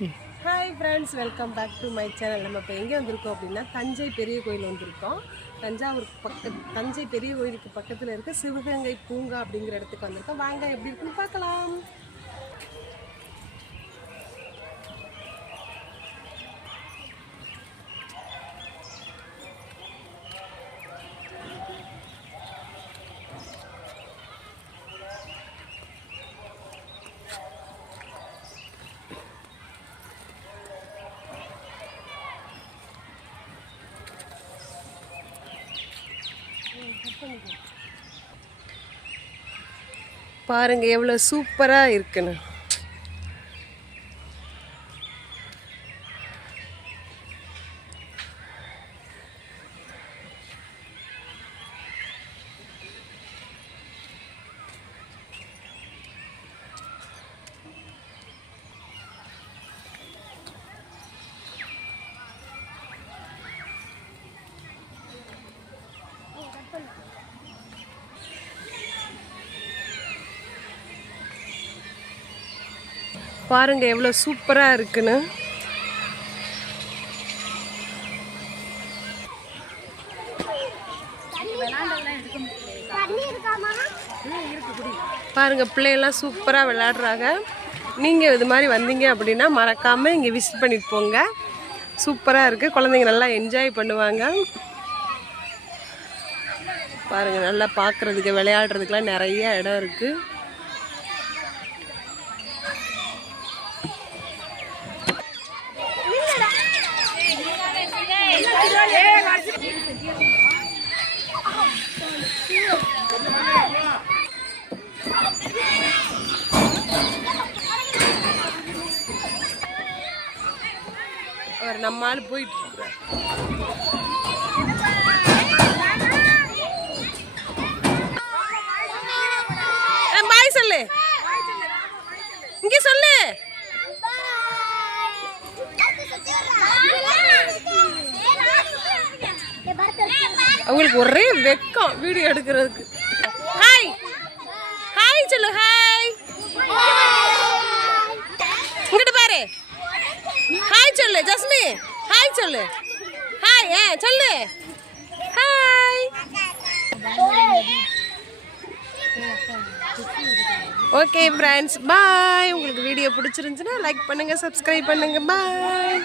Hi friends, welcome back to my channel. நம்ம இப்போ எங்கே வந்திருக்கோம் அப்படின்னா தஞ்சை பெரிய கோயில் வந்திருக்கோம். தஞ்சை பெரிய கோயிலுக்கு பக்கத்தில் இருக்க சிவகங்கை பூங்கா அப்படிங்கிற இடத்துக்கு வந்திருக்கோம். வாங்க எப்படி இருக்குன்னு பார்க்கலாம். பாருங்க எவ்வளவு சூப்பரா இருக்குன்னு. பாருங்க எவ்வளோ சூப்பராக இருக்குன்னு. பாருங்க பிள்ளையெல்லாம் சூப்பராக விளையாடுறாங்க. நீங்கள் இது மாதிரி வந்தீங்க அப்படின்னா மறக்காமல் இங்கே விசிட் பண்ணிட்டு போங்க. சூப்பராக இருக்குது, குழந்தைங்க நல்லா என்ஜாய் பண்ணுவாங்க. பாருங்கள் நல்லா பார்க்குறதுக்கு விளையாடுறதுக்கெலாம் நிறைய இடம் இருக்குது. அவர் நம்ம ஆள் போயிட்டு இருக்கிறார். பாய் சொல்லு, இங்க சொல்லு. அவங்களுக்கு ஒரே வெக்கம் வீடியோ எடுக்கிறதுக்கு. ஹாய் ஹாய் சொல்லு, ஹாய். இங்கிட்டு பாரு, ஹாய் சொல்லு ஜஸ்மி, ஹாய் சொல்லு, ஹாய் சொல்லு, ஹாய். ஓகே ஃப்ரெண்ட்ஸ், பாய். உங்களுக்கு வீடியோ பிடிச்சிருந்துச்சுன்னா லைக் பண்ணுங்க, சப்ஸ்கிரைப் பண்ணுங்க. பாய்.